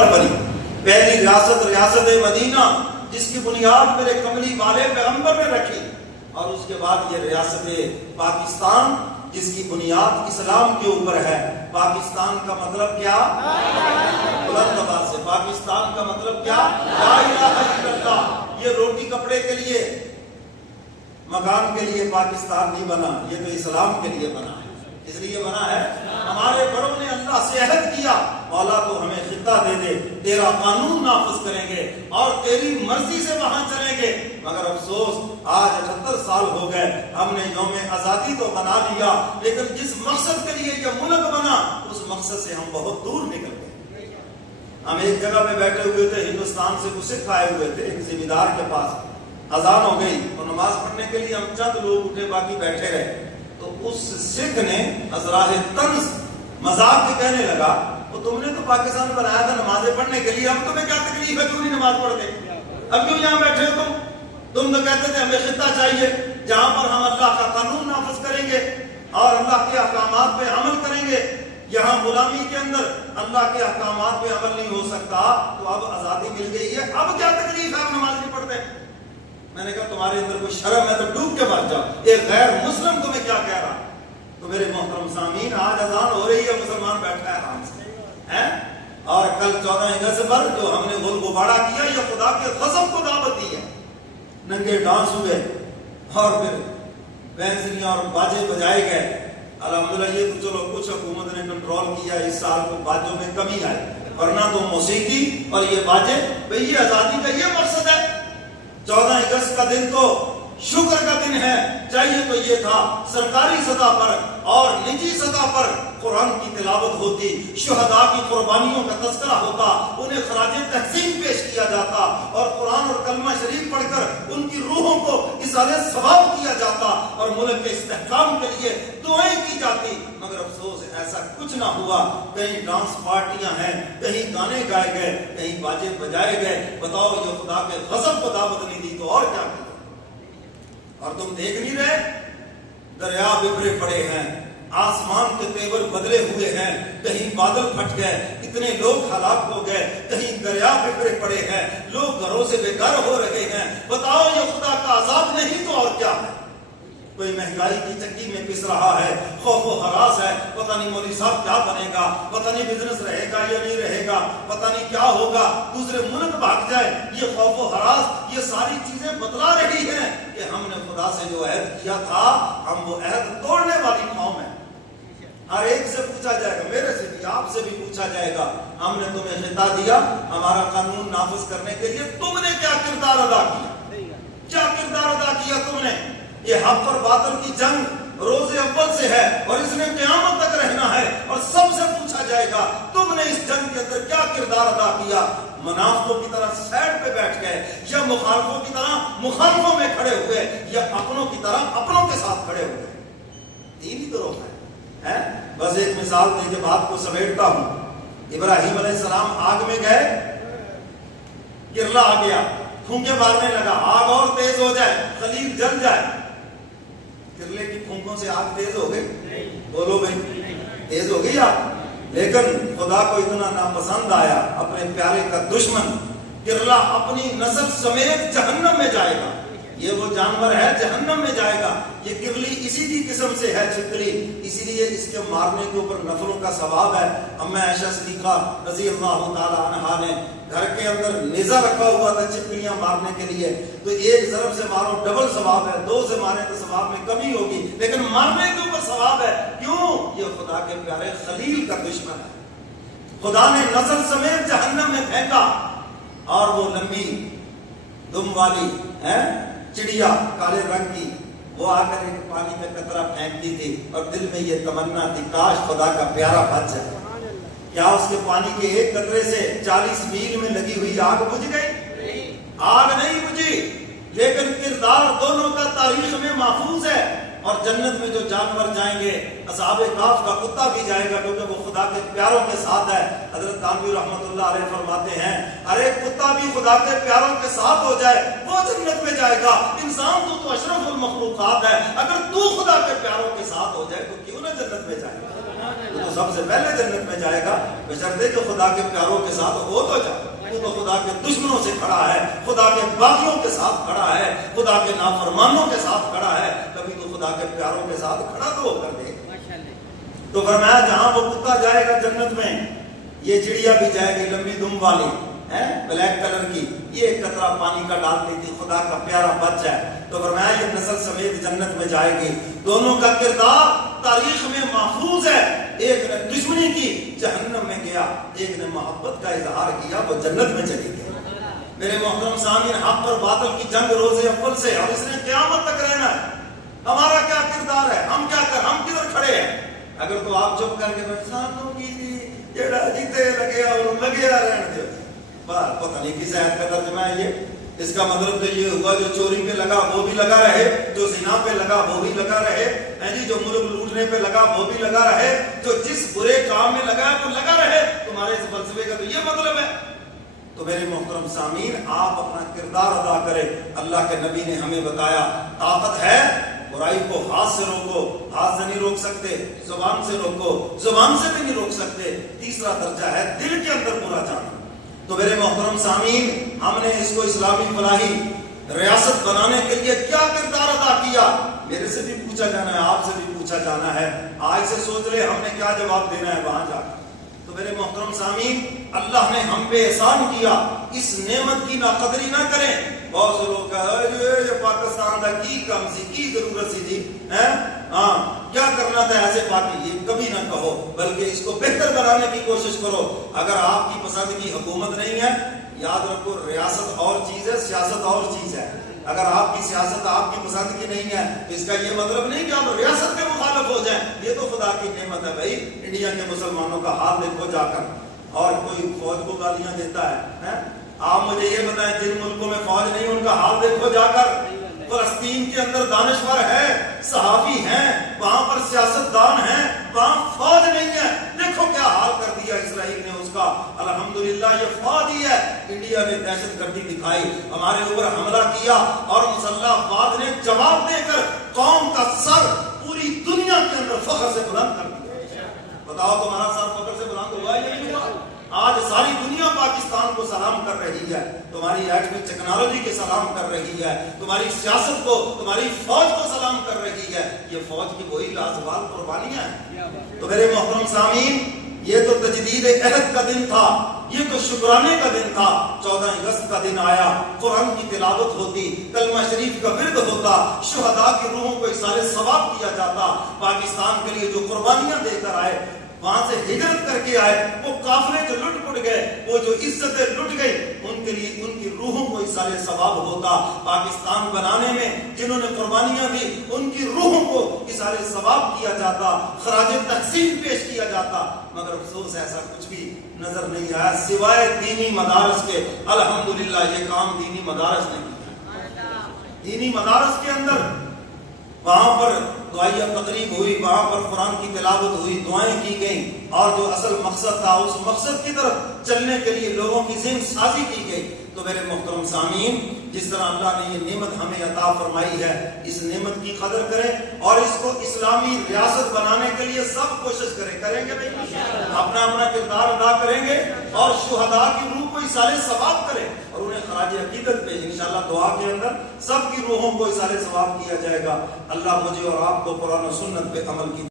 پر بنی. پہلی ریاست ریاست مدینہ جس کی بنیاد میرے کملی والے پیغمبر نے رکھی, اور اس کے بعد یہ ریاست پاکستان جس کی بنیاد اسلام کے اوپر ہے. پاکستان کا مطلب کیا؟ بلند آواز سے, پاکستان کا مطلب کیا؟ لا الہ الا اللہ. یہ روٹی کپڑے کے لیے, مکان کے لیے پاکستان نہیں بنا, یہ تو اسلام کے لیے بنا ہے. اس لیے بنا ہے, ہمارے بڑوں نے اللہ سے عہد کیا, مولا تو ہمیں خطہ دے دے, تیرا قانون نافذ کریں گے اور تیری مرضی سے وہاں چلیں گے. مگر افسوس آج 78 سال ہو گئے, ہم نے یوم آزادی تو بنا لیا, لیکن جس مقصد کے لیے یہ ملک بنا اس مقصد سے ہم بہت دور نکل گئے. ہم ایک جگہ پہ بیٹھے ہوئے تھے, ہندوستان سے کچھ سکھ آئے ہوئے تھے, ایک ذمہ دار کے پاس اذان ہو گئی اور نماز پڑھنے کے لیے ہم چند لوگ اٹھے, باقی بیٹھے رہے. تو اس سکھ نے ازراہ طنز مذاق کے کہنے لگا, وہ تم نے تو پاکستان بنایا تھا نمازیں پڑھنے کے لیے, اب تمہیں کیا تکلیف ہے, کیوں نہیں نماز پڑھتے, اب کیوں یہاں بیٹھے ہو تم تو کہتے تھے ہمیں خطہ چاہیے جہاں پر ہم اللہ کا قانون نافذ کریں گے اور اللہ کے احکامات پہ عمل کریں گے. یہاں غلامی کے اندر اللہ کے احکامات پہ عمل نہیں ہو سکتا, تو اب آزادی مل گئی ہے, اب کیا تکلیف ہے, اب نماز نہیں پڑھتے. میں نے کہا تمہارے اندر کوئی شرم ہے تو ڈوب کے مر جاؤ, ایک غیر مسلم تمہیں کیا کہہ رہا. تو میرے محترم سامعین, آج اذان ہو رہی ہے, مسلمان بیٹھا ہے آرام سے, اور کل 14 اگست پر جو ہم نے غل غبارہ کیا, یہ خدا کے غضب کو دعوت دی ہے. ننگے ڈانس ہوئے اور پھر بینسریاں اور باجے بجائے گئے. الحمدللہ یہ تو چلو کچھ حکومت نے کنٹرول کیا, اس سال کو باجوں میں کمی آئی, ورنہ تو موسیقی اور یہ باجے, بھئی یہ آزادی کا یہ مقصد ہے. 14 اگست کا دن تو شکر کا دن ہے, چاہیے تو یہ تھا سرکاری سطح پر اور نجی سطح پر قرآن کی تلاوت ہوتی, شہداء کی قربانیوں کا تذکرہ ہوتا, انہیں خراج تحسین پیش کیا جاتا اور قرآن اور کلمہ شریف پڑھ کر ان کی روحوں کو اصالہ ثواب کیا جاتا اور ملک کے استحکام کے لیے دعائیں کی جاتی. مگر افسوس ایسا کچھ نہ ہوا. کہیں ڈانس پارٹیاں ہیں, کہیں گانے گائے گئے, کہیں باجے بجائے گئے. بتاؤ یہ خدا کے غضب کو دعوت نہیں دی تو اور کیا کی. اور تم دیکھ نہیں رہے, دریا بکھرے پڑے ہیں, آسمان کے تیور بدلے ہوئے ہیں, کہیں بادل پھٹ گئے, اتنے لوگ ہلاک ہو گئے, کہیں دریا بکھرے پڑے ہیں, لوگ گھروں سے بے گھر ہو رہے ہیں. بتاؤ یہ خدا کا عذاب نہیں تو اور کیا ہے. کوئی مہنگائی کی چکی میں پس رہا ہے, خوف و ہراس ہے, پتہ نہیں مولوی صاحب کیا بنے گا, پتہ نہیں بزنس رہے گا یا نہیں رہے گا, پتہ نہیں کیا ہوگا, دوسرے ملک بھاگ جائے. یہ خوف و ہراس, یہ ساری چیزیں بتلا رہی ہیں کہ ہم نے خدا سے جو عہد کیا تھا, ہم وہ عہد توڑنے والی قوم ہے. ہر ایک سے پوچھا جائے گا, میرے سے بھی, آپ سے بھی پوچھا جائے گا, ہم نے تمہیں خطہ دیا ہمارا قانون نافذ کرنے کے لیے, تم نے کیا کردار ادا کیا, کیا کردار ادا کیا تم نے. یہ حق اور باطل کی جنگ روز اول سے ہے اور اس نے قیامت تک رہنا ہے, اور سب سے پوچھا جائے گا تم نے اس جنگ کے اندر کیا کردار ادا کیا. منافقوں کی طرح سائڈ پہ بیٹھ گئے, یا مخالفوں کی طرح مخالفوں میں کھڑے ہوئے, یا اپنوں کی طرح اپنوں کے ساتھ کھڑے ہوئے. تین ہی گروہ ہیں. بس ایک مثال دے کے بات کو سمیٹتا ہوں. ابراہیم علیہ السلام آگ میں گئے, کرلا آ گیا, پھونکے مارنے لگا, آگ اور تیز ہو جائے, خلیل جل جائے. کرلے کی پھونکوں سے آگ تیز ہو گئی, بولو بھائی تیز ہو گئی آگ. لیکن خدا کو اتنا ناپسند آیا, اپنے پیارے کا دشمن کرلا اپنی نسل سمیت جہنم میں جائے گا. یہ وہ جانور ہے جہنم میں جائے گا. یہ کرلی اسی کی قسم سے ہے, چھپکلی, اسی لیے اس کے مارنے کے اوپر نفلوں کا ثواب ہے. اما عائشہ صدیقہ رضی اللہ تعالی عنہا نے گھر کے اندر نیزہ رکھا ہوا تھا چھپکلیاں مارنے کے لیے, تو ایک ضرب سے مارو ڈبل ثواب ہے, دو سے مارے تو ثواب میں کمی ہوگی, لیکن مارنے کے اوپر ثواب ہے. کیوں؟ یہ خدا کے پیارے خلیل کا دشمن ہے. خدا نے نسل سمیت جہنم میں پھینکا, اور وہ لمبی دم والی چڑیا کالے رنگ کی, وہ آ کر ایک پانی کا قطرہ پھینکتی تھی, اور دل میں یہ تمنا تھی کاش خدا کا پیارا بچ جائے. کیا اس کے پانی کے ایک قطرے سے 40 میل میں لگی ہوئی آگ بجھ گئی؟ آگ نہیں بجھی, لیکن کردار دونوں کا تاریخ میں محفوظ ہے. اور جنت میں جو جانور جائیں گے, اصحاب کہف کا کتا بھی جائے گا, کیونکہ وہ خدا کے پیاروں کے ساتھ ہے. حضرت تانوی رحمۃ اللہ علیہ فرماتے ہیں, ارے کتا بھی خدا کے پیاروں کے ساتھ ہو جائے وہ جنت میں جائے گا. انسان تو اشرف المخلوقات ہے, اگر تو خدا کے پیاروں کے ساتھ ہو جائے تو کیوں نہ جنت میں جائے گا. تو سب سے پہلے جنت میں جائے گا, بشرطے کہ خدا کے پیاروں کے ساتھ ہو تو کے دشمنوں سے کھڑا ہے، خدا کے باغیوں کے ساتھ کھڑا ہے، خدا کے نافرمانوں کے ساتھ کھڑا ہے، کبھی تو خدا کے پیاروں کے ساتھ کھڑا تو ہو کر دے۔ تو فرمایا جہاں وہ کتا جائے گا جنت میں، یہ چڑیا بھی جائے گی لمبی دم والی ہے، بلیک کلر کی، یہ ایک قطرہ پانی کا ڈالتی تھی، خدا کا پیارا بچہ ہے۔ تو فرمایا یہ نسل سمیت جنت میں جائے گی۔ دونوں کا کردار تاریخ میں محفوظ ہے، ایک نے دشمنی کی جہنم میں گیا، ایک نے محبت کا اظہار کیا وہ جنت میں چلی گئی۔ میرے محترم سامعین، حق اور باطل کی جنگ روز اول سے، اور اس نے قیامت تک رہنا ہے۔ ہمارا کیا کردار ہے، ہم کیا کر، ہم کدھر کھڑے ہیں؟ اگر تو آپ چپ کر کے انسانوں کی جڑا جیتے لگے اور لگے رہنے دو، بار پتہ نہیں کس آیت کا ترجمہ ہے یہ۔ اس کا مطلب تو یہ ہوا جو چوری پہ لگا وہ بھی لگا رہے، جو زنا پہ لگا وہ بھی لگا رہے، جی جو ملک لوٹنے پہ لگا وہ بھی لگا رہے، جو جس برے کام میں لگا ہے وہ لگا رہے۔ تمہارے اس فلسفے کا تو یہ مطلب ہے۔ تو میرے محترم سامعین، آپ اپنا کردار ادا کریں۔ اللہ کے نبی نے ہمیں بتایا طاقت ہے، برائی کو ہاتھ سے روکو، ہاتھ سے نہیں روک سکتے، زبان سے روکو، زبان سے بھی نہیں روک سکتے۔ تیسرا درجہ ہے دل کے اندر برا جانا۔ تو میرے محترم سامعین، ہم نے اس کو اسلامی فلاحی ریاست بنانے کے لیے کیا کردار ادا کیا؟ میرے سے بھی پوچھا جانا ہے، آپ سے بھی پوچھا جانا ہے۔ آج سے سوچ لے ہم نے کیا جواب دینا ہے وہاں جا کر۔ تو میرے محترم سامعین، اللہ نے ہم پہ احسان کیا، اس نعمت کی ناقدری نہ کریں۔ بہت سے لوگ کہتے ہیں یہ پاکستان دا کی کم سی، کی ضرورت سی جی، ہاں کیا کرنا تھا ایسے پارٹی، یہ کبھی نہ کہو، بلکہ اس کو بہتر بنانے کی کوشش کرو۔ اگر آپ کی پسند کی حکومت نہیں ہے، یاد رکھو ریاست اور چیز ہے، سیاست اور چیز ہے۔ اگر آپ کی سیاست آپ کی پسند کی نہیں ہے تو اس کا یہ مطلب نہیں کہ آپ ریاست کے مخالف ہو جائیں۔ یہ تو خدا کی نعمت ہے بھائی۔ انڈیا کے مسلمانوں کا حال دیکھو جا کر، اور کوئی فوج کو گالیاں دیتا ہے۔ آپ مجھے یہ بتائیں جن ملکوں میں فوج نہیں ان کا حال دیکھو جا کر۔ فلسطین کے اندر دانشور ہے، صحافی ہیں، وہاں پر سیاستدان ہیں، وہاں فوج نہیں ہے۔ دیکھو کیا حال کر دیا اسرائیل نے اس کا۔ الحمدللہ یہ فوج ہی ہے۔ انڈیا نے دہشت گردی دکھائی، ہمارے اوپر حملہ کیا، اور مسلح افواج نے جواب دے کر قوم کا سر پوری دنیا کے اندر فخر سے بلند کر دیا۔ بتاؤ تمہارا سر فخر سے بلند ہوا یا نہیں ہوا؟ آج ساری دنیا پاکستان کو سلام کر رہی ہے، تمہاری ایٹمی ٹیکنالوجی کے سلام کر رہی ہے، تمہاری سیاست کو، تمہاری فوج کو سلام کر رہی ہے۔ یہ فوج کی وہی لازوال قربانیاں ہیں۔ تو میرے محترم سامعین، یہ تو تجدید عہد کا دن تھا، یہ تو شکرانے کا دن تھا۔ 14 اگست کا دن آیا، قرآن کی تلاوت ہوتی، کلمہ شریف کا ورد ہوتا، شہداء کی روحوں کو اِیصال ثواب کیا جاتا۔ پاکستان کے لیے جو قربانیاں دے کر آئے، وہاں سے ہجرت کر کے آئے، وہ قافلے جو لٹ پٹ گئے، وہ جو عزتیں لٹ گئی، ان کے لیے ان کی روحوں کو اِیصال ثواب ہوتا۔ پاکستان بنانے میں جنہوں نے قربانیاں دی، ان کی روحوں کو اِیصال ثواب کیا جاتا، خراج تحسین پیش کیا جاتا۔ مگر افسوس ایسا کچھ بھی نظر نہیں آیا سوائے دینی مدارس کے۔ الحمدللہ یہ کام دینی مدارس نے کیا۔ دینی مدارس کے اندر وہاں پر دعائیہ تقریب ہوئی، وہاں پر قرآن کی تلاوت ہوئی، دعائیں کی گئیں، اور جو اصل مقصد تھا اس مقصد کی طرف چلنے کے لیے لوگوں کی ذہن سازی کی گئی۔ تو میرے محترم سامعین، جس طرح اللہ نے یہ نعمت ہمیں عطا فرمائی ہے، اس نعمت کی قدر کریں اور اس کو اسلامی ریاست بنانے کے لیے سب کوشش کریں گے بھائی، اپنا اپنا کردار ادا کریں گے، اور شہداء کی روح کو اِیصال ثواب کریں، اور انہیں خراج عقیدت پہ انشاءاللہ دعا کے اندر سب کی روحوں کو اِیصال ثواب کیا جائے گا۔ اللہ مجھے اور آپ کو قرآن و سنت پہ عمل کی